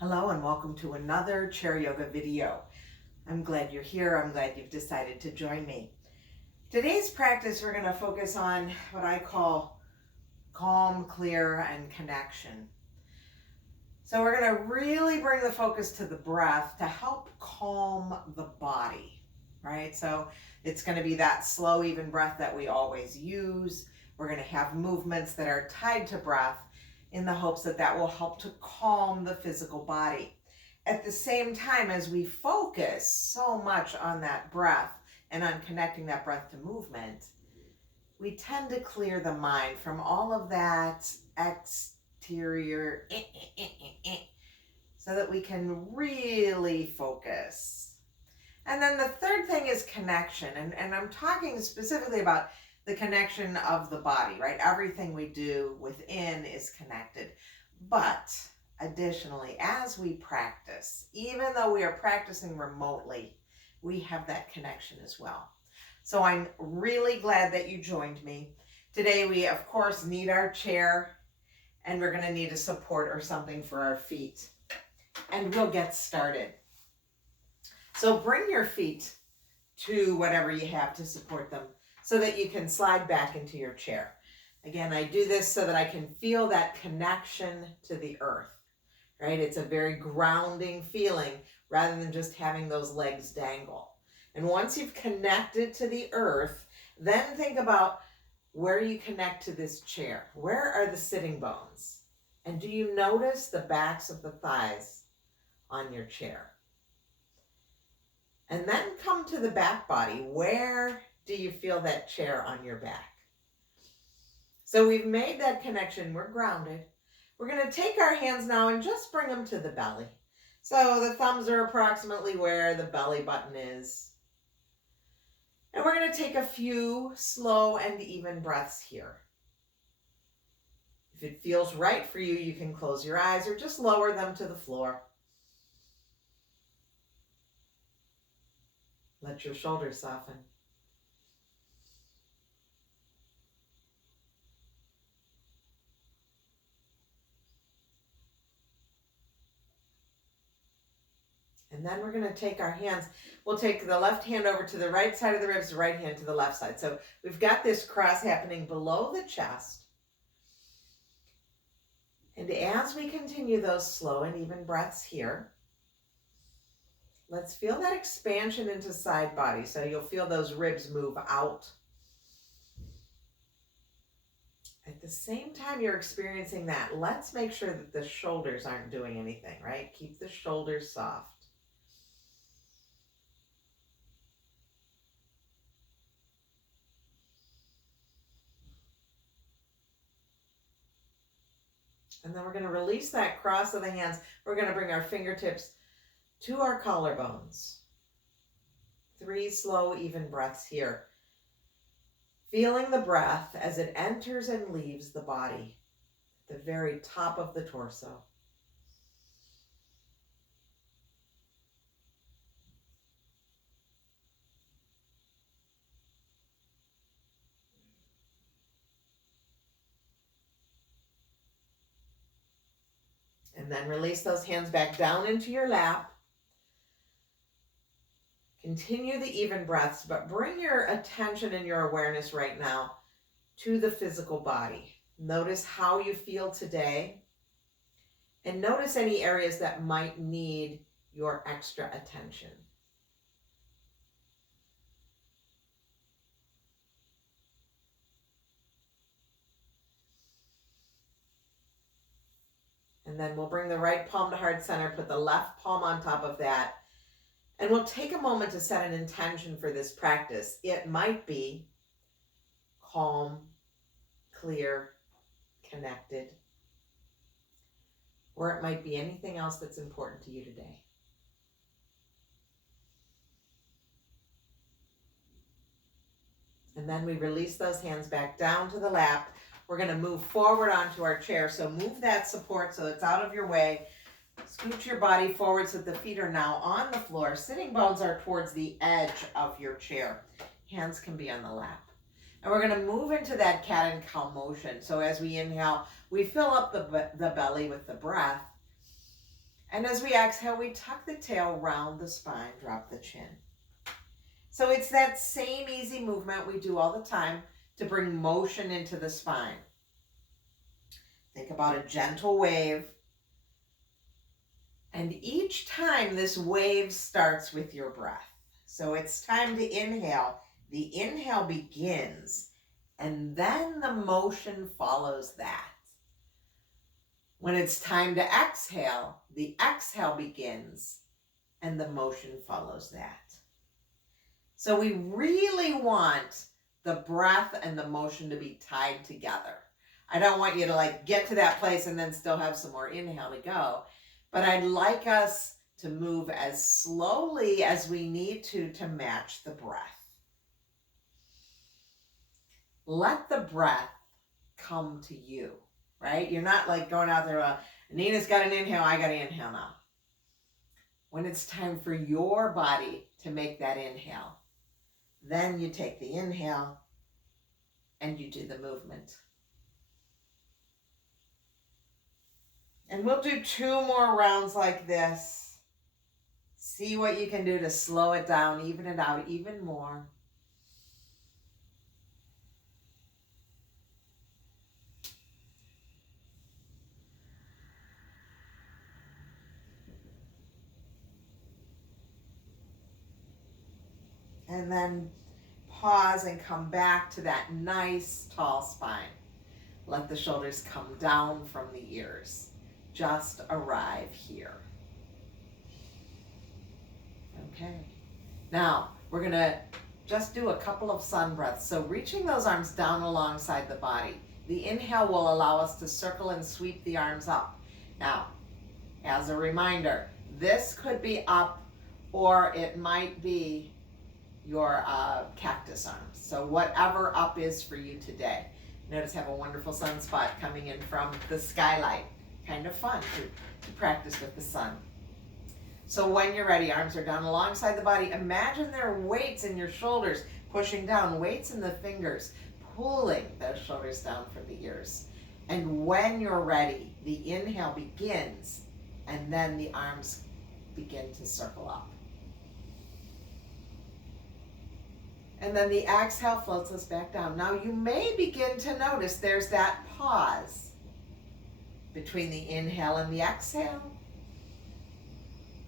Hello and welcome to another chair yoga video. I'm glad you're here. I'm glad you've decided to join me. Today's practice, we're going to focus on what I call calm, clear, and connection. So we're going to really bring the focus to the breath to help calm the body, right? So it's going to be that slow, even breath that we always use. We're going to have movements that are tied to breath in the hopes that that will help to calm the physical body. At the same time, as we focus so much on that breath and on connecting that breath to movement, we tend to clear the mind from all of that exterior so that we can really focus. And then the third thing is connection. And I'm talking specifically about the connection of the body, right? Everything we do within is connected. But additionally, as we practice, even though we are practicing remotely, we have that connection as well. So I'm really glad that you joined me. Today we, of course, need our chair, and we're going to need a support or something for our feet. And we'll get started. So bring your feet to whatever you have to support them, so that you can slide back into your chair. Again, I do this so that I can feel that connection to the earth, right? It's a very grounding feeling rather than just having those legs dangle. And once you've connected to the earth, then think about where you connect to this chair. Where are the sitting bones? And do you notice the backs of the thighs on your chair? And then come to the back body. Where do you feel that chair on your back? So we've made that connection. We're grounded. We're going to take our hands now and just bring them to the belly. So the thumbs are approximately where the belly button is. And we're going to take a few slow and even breaths here. If it feels right for you, you can close your eyes or just lower them to the floor. Let your shoulders soften. And then we're going to take our hands, we'll take the left hand over to the right side of the ribs, the right hand to the left side. So we've got this cross happening below the chest. And as we continue those slow and even breaths here, let's feel that expansion into side body. So you'll feel those ribs move out. At the same time you're experiencing that, let's make sure that the shoulders aren't doing anything, right? Keep the shoulders soft. And then we're going to release that cross of the hands. We're going to bring our fingertips to our collarbones. 3 slow, even breaths here. Feeling the breath as it enters and leaves the body, the very top of the torso. And then release those hands back down into your lap. Continue the even breaths, but bring your attention and your awareness right now to the physical body. Notice how you feel today, and notice any areas that might need your extra attention. And then we'll bring the right palm to heart center, put the left palm on top of that, and we'll take a moment to set an intention for this practice. It might be calm, clear, connected, or it might be anything else that's important to you today. And then we release those hands back down to the lap. We're going to move forward onto our chair. So move that support so it's out of your way. Scoot your body forward so that the feet are now on the floor. Sitting bones are towards the edge of your chair. Hands can be on the lap. And we're going to move into that cat and cow motion. So as we inhale, we fill up the belly with the breath. And as we exhale, we tuck the tail round the spine, drop the chin. So it's that same easy movement we do all the time to bring motion into the spine. Think about a gentle wave. And each time this wave starts with your breath. So it's time to inhale. The inhale begins, and then the motion follows that. When it's time to exhale, the exhale begins, and the motion follows that. So we really want the breath and the motion to be tied together. I don't want you to get to that place and then still have some more inhale to go. But I'd like us to move as slowly as we need to match the breath. Let the breath come to you, right? You're not going out there, Nina's got an inhale, I got to inhale now. When it's time for your body to make that inhale, then you take the inhale and you do the movement. And we'll do 2 more rounds like this. See what you can do to slow it down, even it out even more. And then pause and come back to that nice tall spine. Let the shoulders come down from the ears. Just arrive here. Okay. Now, we're going to just do a couple of sun breaths. So reaching those arms down alongside the body. The inhale will allow us to circle and sweep the arms up. Now, as a reminder, this could be up or it might be your cactus arms. So whatever up is for you today. Notice I have a wonderful sunspot coming in from the skylight. Kind of fun to practice with the sun. So when you're ready, arms are down alongside the body. Imagine there are weights in your shoulders pushing down, weights in the fingers, pulling those shoulders down from the ears. And when you're ready, the inhale begins, and then the arms begin to circle up. And then the exhale floats us back down. Now you may begin to notice there's that pause between the inhale and the exhale,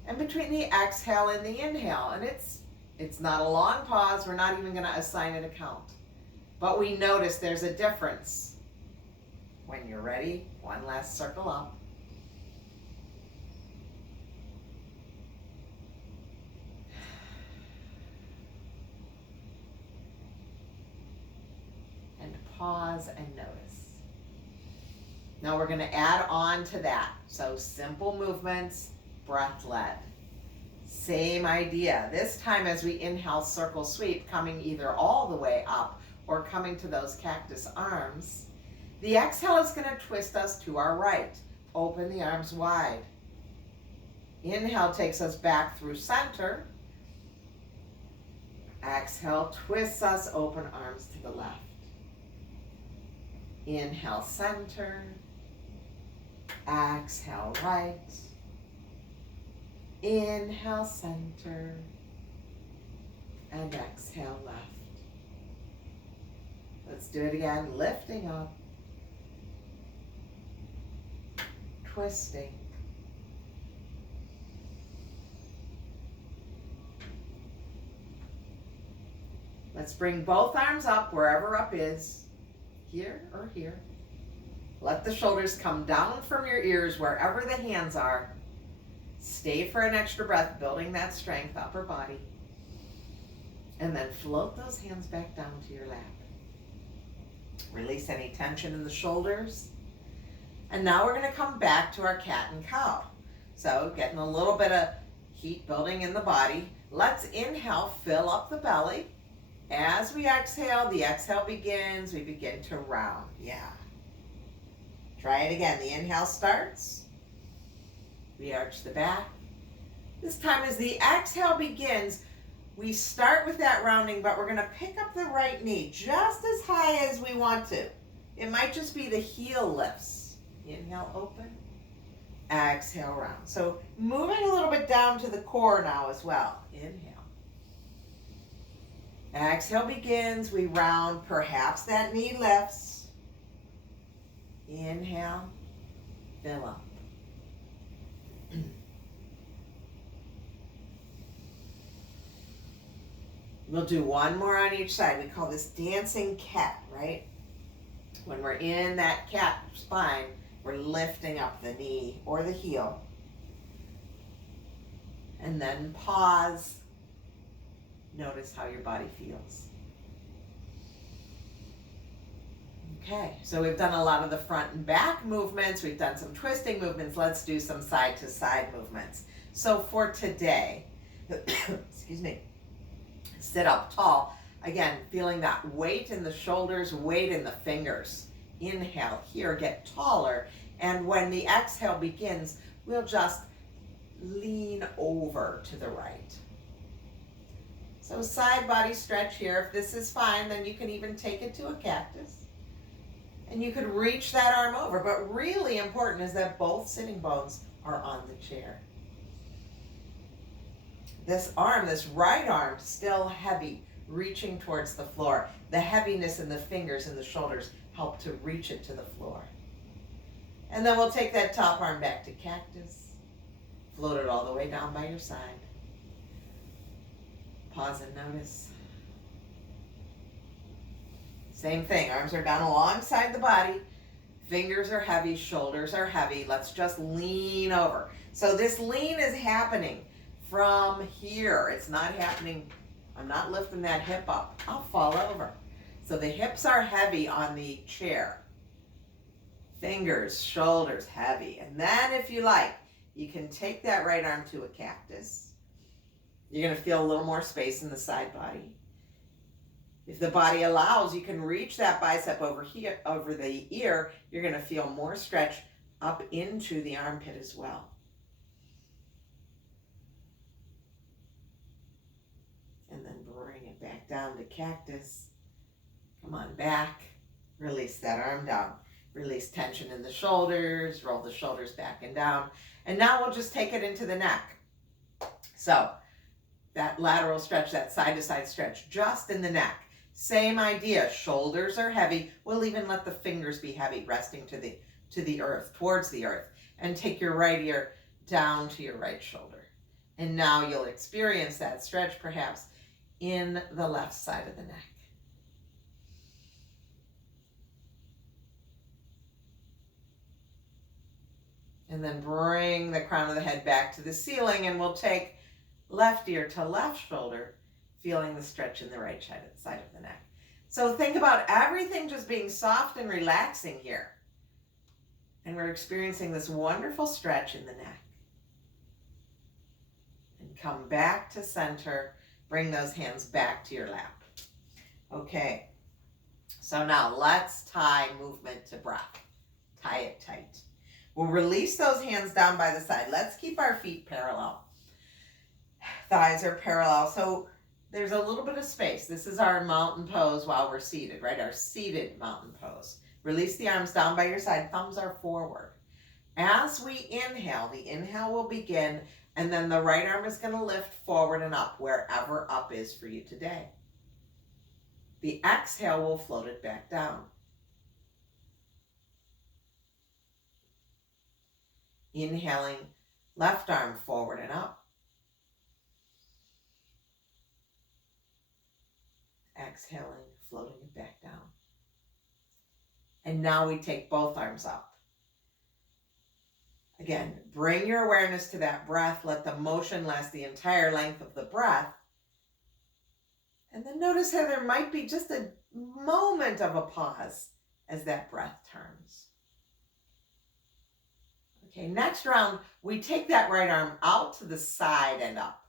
and between the exhale and the inhale. And it's not a long pause. We're not even going to assign it a count. But we notice there's a difference. When you're ready, one last circle up. And pause and notice. Now we're going to add on to that. So simple movements, breath-led. Same idea. This time as we inhale, circle, sweep, coming either all the way up or coming to those cactus arms. The exhale is going to twist us to our right. Open the arms wide. Inhale takes us back through center. Exhale twists us, open arms to the left. Inhale, center. Exhale, right. Inhale, center. And exhale, left. Let's do it again. Lifting up. Twisting. Let's bring both arms up wherever up is. Here or here. Let the shoulders come down from your ears wherever the hands are. Stay for an extra breath, building that strength, upper body. And then float those hands back down to your lap. Release any tension in the shoulders. And now we're going to come back to our cat and cow. So getting a little bit of heat building in the body. Let's inhale, fill up the belly. As we exhale, the exhale begins. We begin to round. Yeah. Try it again. The inhale starts. We arch the back. This time as the exhale begins, we start with that rounding, but we're going to pick up the right knee just as high as we want to. It might just be the heel lifts. Inhale, open. Exhale, round. So moving a little bit down to the core now as well. Inhale. Exhale begins. We round. Perhaps that knee lifts. Inhale. Fill up. We'll do one more on each side. We call this dancing cat, right? When we're in that cat spine, we're lifting up the knee or the heel. And then pause. Notice how your body feels. Okay, so we've done a lot of the front and back movements. We've done some twisting movements. Let's do some side to side movements. So for today, excuse me, sit up tall. Again, feeling that weight in the shoulders, weight in the fingers. Inhale here, get taller. And when the exhale begins, we'll just lean over to the right. So side body stretch here. If this is fine, then you can even take it to a cactus. And you could reach that arm over. But really important is that both sitting bones are on the chair. This arm, this right arm, still heavy, reaching towards the floor. The heaviness in the fingers and the shoulders help to reach it to the floor. And then we'll take that top arm back to cactus. Float it all the way down by your side. Pause and notice. Same thing, arms are down alongside the body. Fingers are heavy, shoulders are heavy. Let's just lean over. So this lean is happening from here. It's not happening, I'm not lifting that hip up. I'll fall over. So the hips are heavy on the chair. Fingers, shoulders heavy. And then if you like, you can take that right arm to a cactus. You're going to feel a little more space in the side body. If the body allows, you can reach that bicep over here, over the ear. You're going to feel more stretch up into the armpit as well. And then bring it back down to cactus. Come on back. Release that arm down. Release tension in the shoulders. Roll the shoulders back and down. And now we'll just take it into the neck. So that lateral stretch, that side to side stretch, just in the neck. Same idea. Shoulders are heavy. We'll even let the fingers be heavy, resting to the earth, towards the earth. And take your right ear down to your right shoulder. And now you'll experience that stretch perhaps in the left side of the neck. And then bring the crown of the head back to the ceiling, and we'll take left ear to left shoulder, feeling the stretch in the right side of the neck. So think about everything just being soft and relaxing here. And we're experiencing this wonderful stretch in the neck. And come back to center. Bring those hands back to your lap. Okay. So now let's tie movement to breath. Tie it tight. We'll release those hands down by the side. Let's keep our feet parallel. Thighs are parallel. So there's a little bit of space. This is our mountain pose while we're seated, right? Our seated mountain pose. Release the arms down by your side. Thumbs are forward. As we inhale, the inhale will begin, and then the right arm is going to lift forward and up, wherever up is for you today. The exhale will float it back down. Inhaling, left arm forward and up. Exhaling, floating it back down. And now we take both arms up. Again, bring your awareness to that breath. Let the motion last the entire length of the breath. And then notice how there might be just a moment of a pause as that breath turns. Okay, next round, we take that right arm out to the side and up.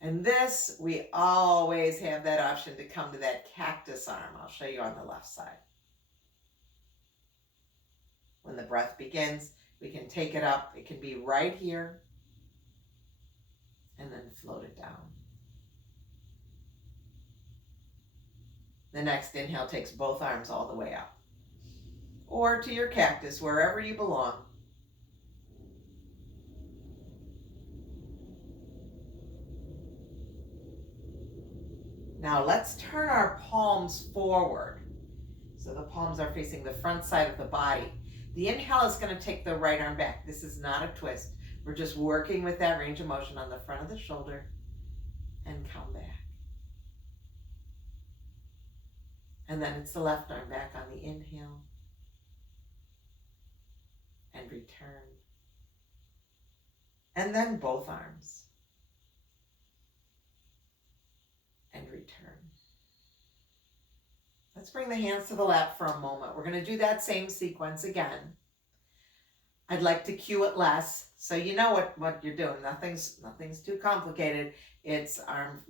And this, we always have that option to come to that cactus arm. I'll show you on the left side. When the breath begins, we can take it up. It can be right here. And then float it down. The next inhale takes both arms all the way up. or to your cactus, wherever you belong. Now let's turn our palms forward. So the palms are facing the front side of the body. The inhale is going to take the right arm back. This is not a twist. We're just working with that range of motion on the front of the shoulder and come back. And then it's the left arm back on the inhale and return. And then both arms and return. Let's bring the hands to the lap for a moment. We're going to do that same sequence again. I'd like to cue it less, so you know what you're doing. Nothing's too complicated. It's arm,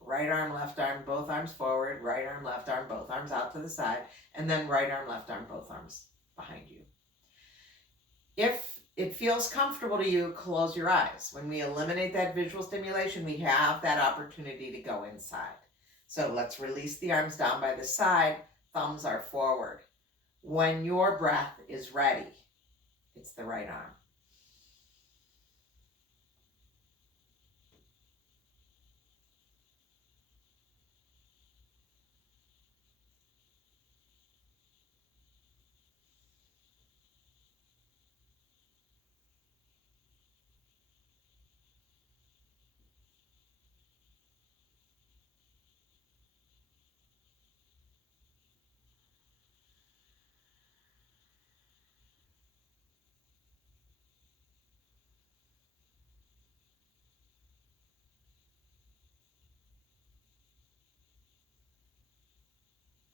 right arm, left arm, both arms forward, right arm, left arm, both arms out to the side, and then right arm, left arm, both arms behind you. If it feels comfortable to you, close your eyes. When we eliminate that visual stimulation, we have that opportunity to go inside. So let's release the arms down by the side, thumbs are forward. When your breath is ready, it's the right arm.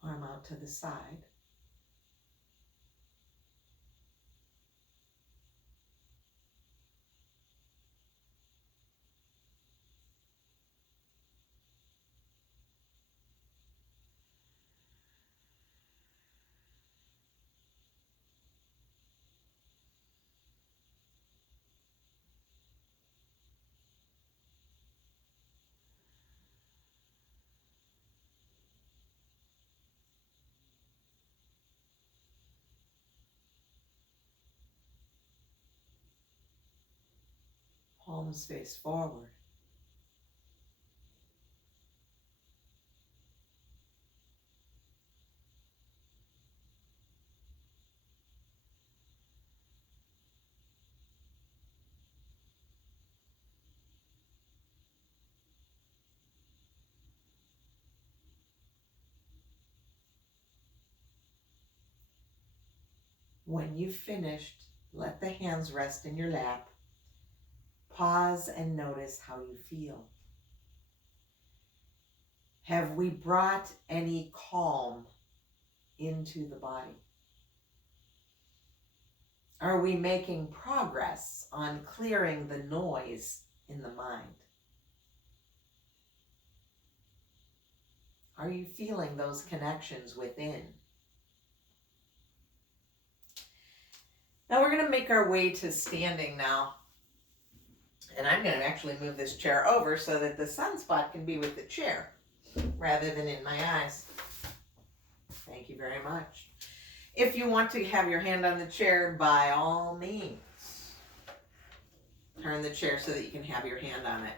Arm out to the side. Palms face forward. When you've finished, let the hands rest in your lap. Pause and notice how you feel. Have we brought any calm into the body? Are we making progress on clearing the noise in the mind? Are you feeling those connections within? Now we're going to make our way to standing now. And I'm going to actually move this chair over so that the sunspot can be with the chair rather than in my eyes. Thank you very much. If you want to have your hand on the chair, by all means, turn the chair so that you can have your hand on it.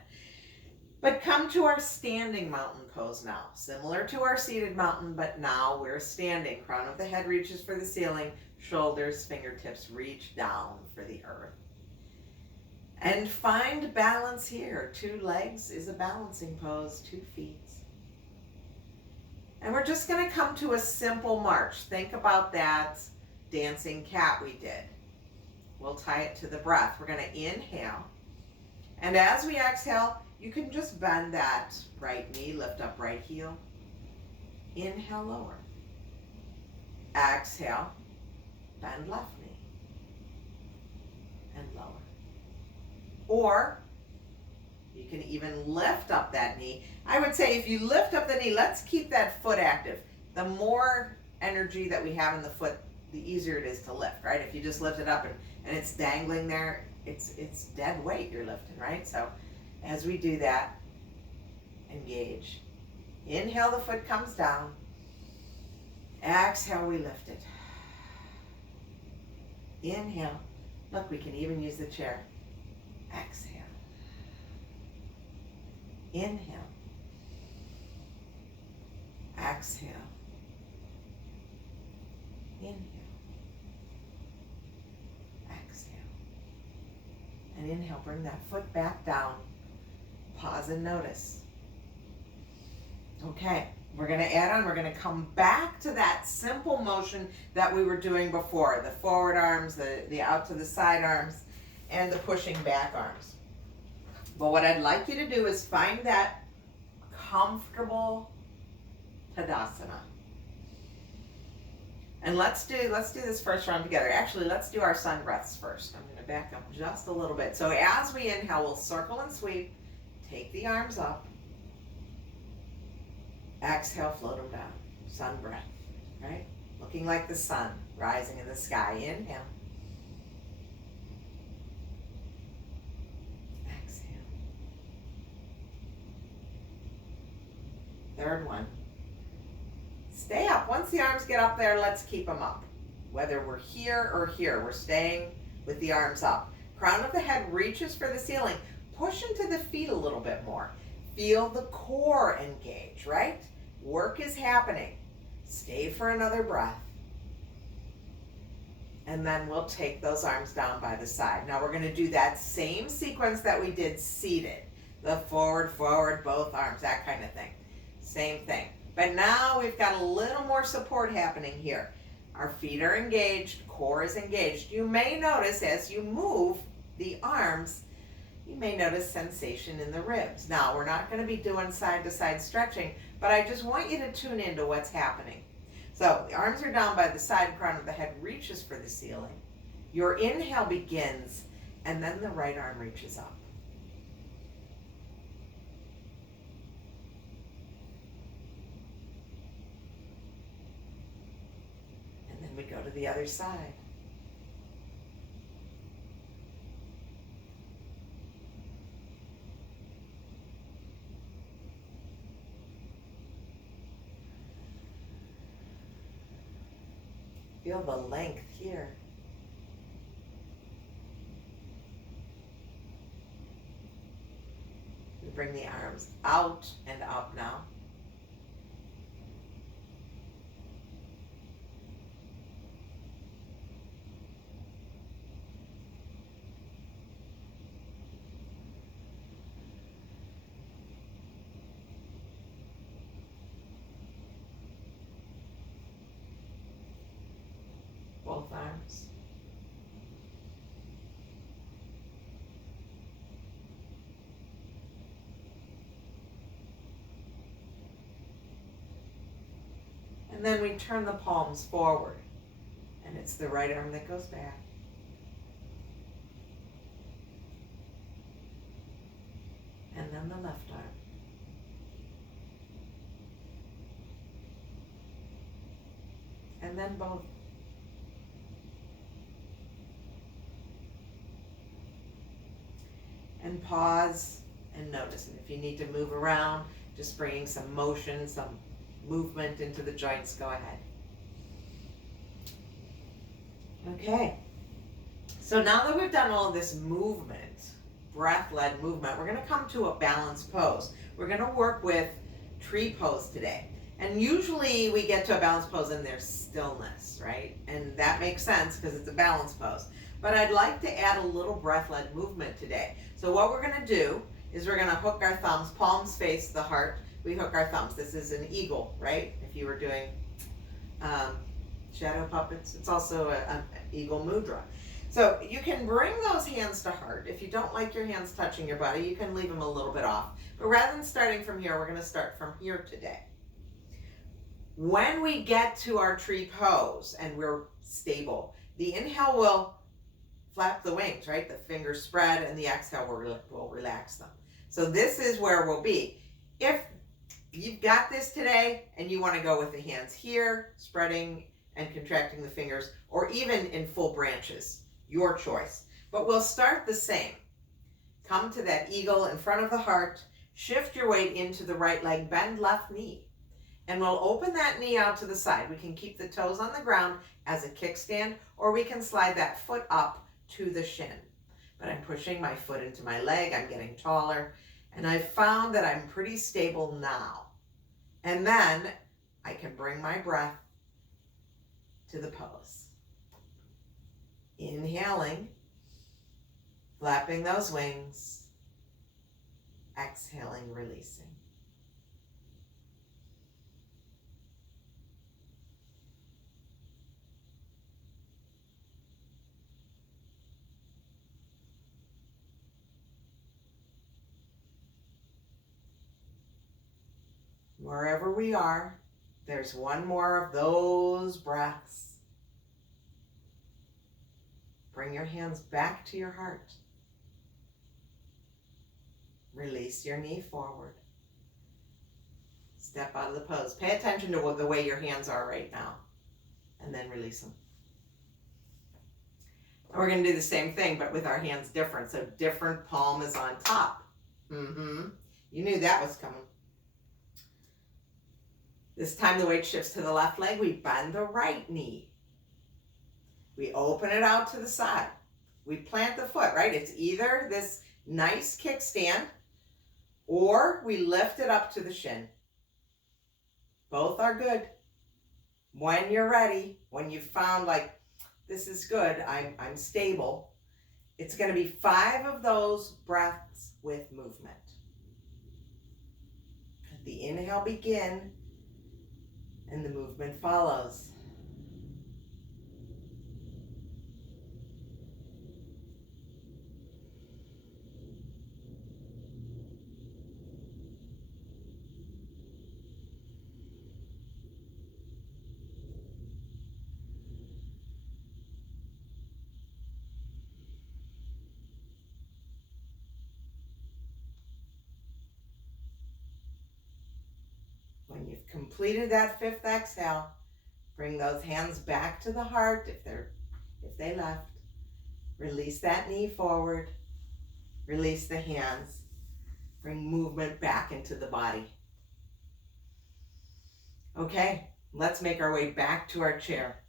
But come to our standing mountain pose now. Similar to our seated mountain, but now we're standing. Crown of the head reaches for the ceiling. Shoulders, fingertips reach down for the earth. And find balance here. 2 legs is a balancing pose, 2 feet. And we're just going to come to a simple march. Think about that dancing cat we did. We'll tie it to the breath. We're going to inhale. And as we exhale, you can just bend that right knee, lift up right heel. Inhale, lower. Exhale, bend left knee. And lower. Or you can even lift up that knee. I would say if you lift up the knee, let's keep that foot active. The more energy that we have in the foot, the easier it is to lift, right? If you just lift it up and it's dangling there, it's dead weight you're lifting, right? So as we do that, engage. Inhale, the foot comes down. Exhale, we lift it. Inhale. Look, we can even use the chair. Exhale. Inhale. Exhale. Inhale. Exhale. And inhale, bring that foot back down. Pause and notice. Okay, we're going to add on, we're going to come back to that simple motion that we were doing before. The forward arms, the out to the side arms, and the pushing back arms. But what I'd like you to do is find that comfortable Tadasana. And let's do this first round together. Actually, let's do our sun breaths first. I'm going to back up just a little bit. So as we inhale, we'll circle and sweep. Take the arms up. Exhale, float them down. Sun breath, right? Looking like the sun rising in the sky. Inhale. Exhale. Third one. Stay up. Once the arms get up there, let's keep them up. Whether we're here or here, we're staying with the arms up. Crown of the head reaches for the ceiling. Push into the feet a little bit more. Feel the core engage, right? Work is happening. Stay for another breath. And then we'll take those arms down by the side. Now we're going to do that same sequence that we did seated. The forward, forward, both arms, that kind of thing. Same thing. But now we've got a little more support happening here. Our feet are engaged, core is engaged. You may notice as you move the arms, you may notice sensation in the ribs. Now, we're not going to be doing side-to-side stretching, but I just want you to tune into what's happening. So, the arms are down by the side, crown of the head reaches for the ceiling. Your inhale begins, and then the right arm reaches up. And then we go to the other side. Feel the length here. We bring the arms out and up now. Both arms. And then we turn the palms forward, and it's the right arm that goes back. And then the left arm. And then both. And pause and notice. And if you need to move around, just bringing some motion, some movement into the joints, go ahead. Okay. So now that we've done all this movement, breath-led movement, we're going to come to a balanced pose. We're going to work with tree pose today. And usually we get to a balanced pose and there's stillness, right? And that makes sense because it's a balanced pose. But I'd like to add a little breath-led movement today. So what we're going to do is we're going to hook our thumbs, palms face the heart. We hook our thumbs. This is an eagle, right? If you were doing shadow puppets, it's also an eagle mudra. So you can bring those hands to heart. If you don't like your hands touching your body, you can leave them a little bit off. But rather than starting from here, we're going to start from here today. When we get to our tree pose and we're stable, the inhale will flap the wings, right? The fingers spread, and the exhale will relax them. So this is where we'll be. If you've got this today and you want to go with the hands here, spreading and contracting the fingers, or even in full branches, your choice. But we'll start the same. Come to that eagle in front of the heart, shift your weight into the right leg, bend left knee. And we'll open that knee out to the side. We can keep the toes on the ground as a kickstand, or we can slide that foot up to the shin. But I'm pushing my foot into my leg. I'm getting taller. And I've found that I'm pretty stable now. And then I can bring my breath to the pose. Inhaling, flapping those wings. Exhaling, releasing. Wherever we are, there's one more of those breaths. Bring your hands back to your heart. Release your knee forward. Step out of the pose. Pay attention to the way your hands are right now. And then release them. And we're going to do the same thing, but with our hands different. So different palm is on top. You knew that was coming. This time the weight shifts to the left leg. We bend the right knee. We open it out to the side. We plant the foot, right? It's either this nice kickstand or we lift it up to the shin. Both are good. When you're ready, when you've found like, this is good, I'm stable, it's going to be 5 of those breaths with movement. Let the inhale begin and the movement follows. When you've completed that 5th exhale, bring those hands back to the heart if they left. Release that knee forward. Release the hands. Bring movement back into the body. Okay, let's make our way back to our chair.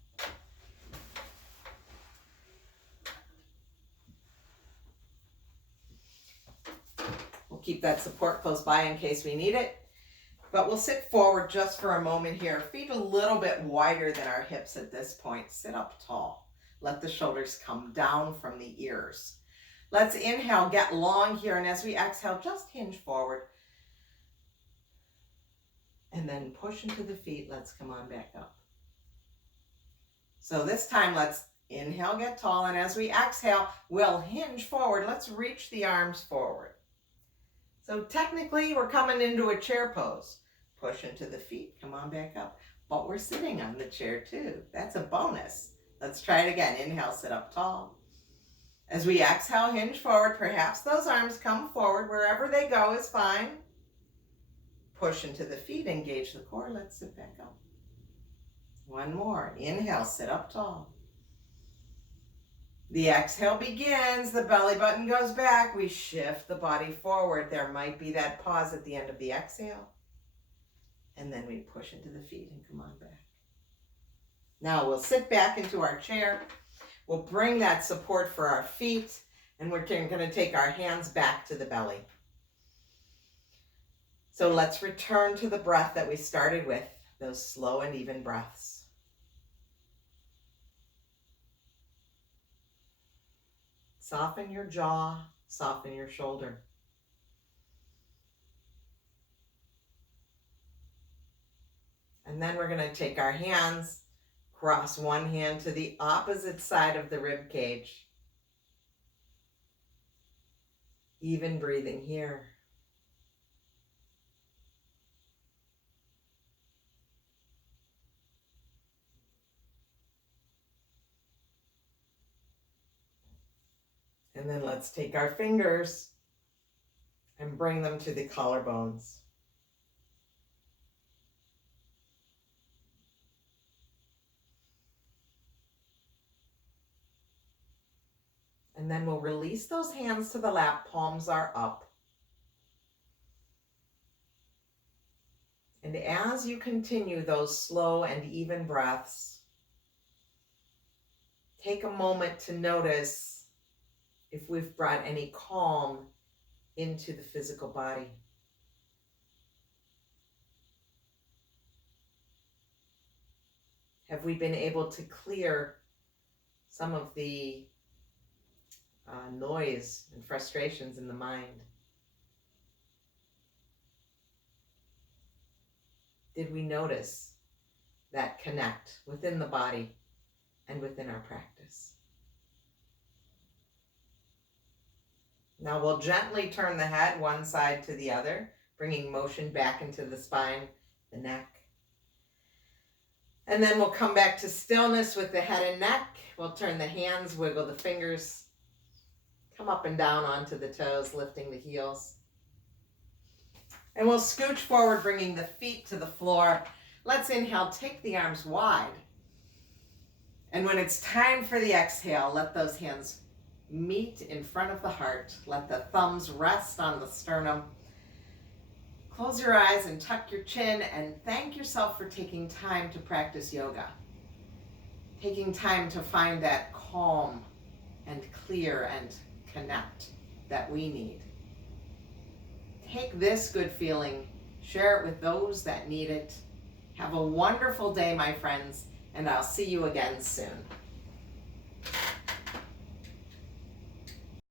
We'll keep that support close by in case we need it. But we'll sit forward just for a moment here. Feet a little bit wider than our hips at this point. Sit up tall. Let the shoulders come down from the ears. Let's inhale, get long here. And as we exhale, just hinge forward. And then push into the feet. Let's come on back up. So this time, let's inhale, get tall. And as we exhale, we'll hinge forward. Let's reach the arms forward. So technically, we're coming into a chair pose. Push into the feet, come on back up. But we're sitting on the chair too. That's a bonus. Let's try it again. Inhale, sit up tall. As we exhale, hinge forward. Perhaps those arms come forward. Wherever they go is fine. Push into the feet, engage the core. Let's sit back up. One more. Inhale, sit up tall. The exhale begins, the belly button goes back, we shift the body forward. There might be that pause at the end of the exhale. And then we push into the feet and come on back. Now we'll sit back into our chair. We'll bring that support for our feet, and we're going to take our hands back to the belly. So let's return to the breath that we started with, those slow and even breaths. Soften your jaw, soften your shoulder. And then we're going to take our hands, cross one hand to the opposite side of the rib cage. Even breathing here. And then let's take our fingers and bring them to the collarbones. And then we'll release those hands to the lap, palms are up. And as you continue those slow and even breaths, take a moment to notice if we've brought any calm into the physical body. Have we been able to clear some of the noise and frustrations in the mind? Did we notice that connect within the body and within our practice? Now we'll gently turn the head one side to the other, bringing motion back into the spine, the neck. And then we'll come back to stillness with the head and neck. We'll turn the hands, wiggle the fingers, come up and down onto the toes, lifting the heels. And we'll scooch forward, bringing the feet to the floor. Let's inhale, take the arms wide. And when it's time for the exhale, let those hands meet in front of the heart. Let the thumbs rest on the sternum. Close your eyes and tuck your chin and thank yourself for taking time to practice yoga. Taking time to find that calm and clear and connect that we need. Take this good feeling, share it with those that need it. Have a wonderful day, my friends, and I'll see you again soon.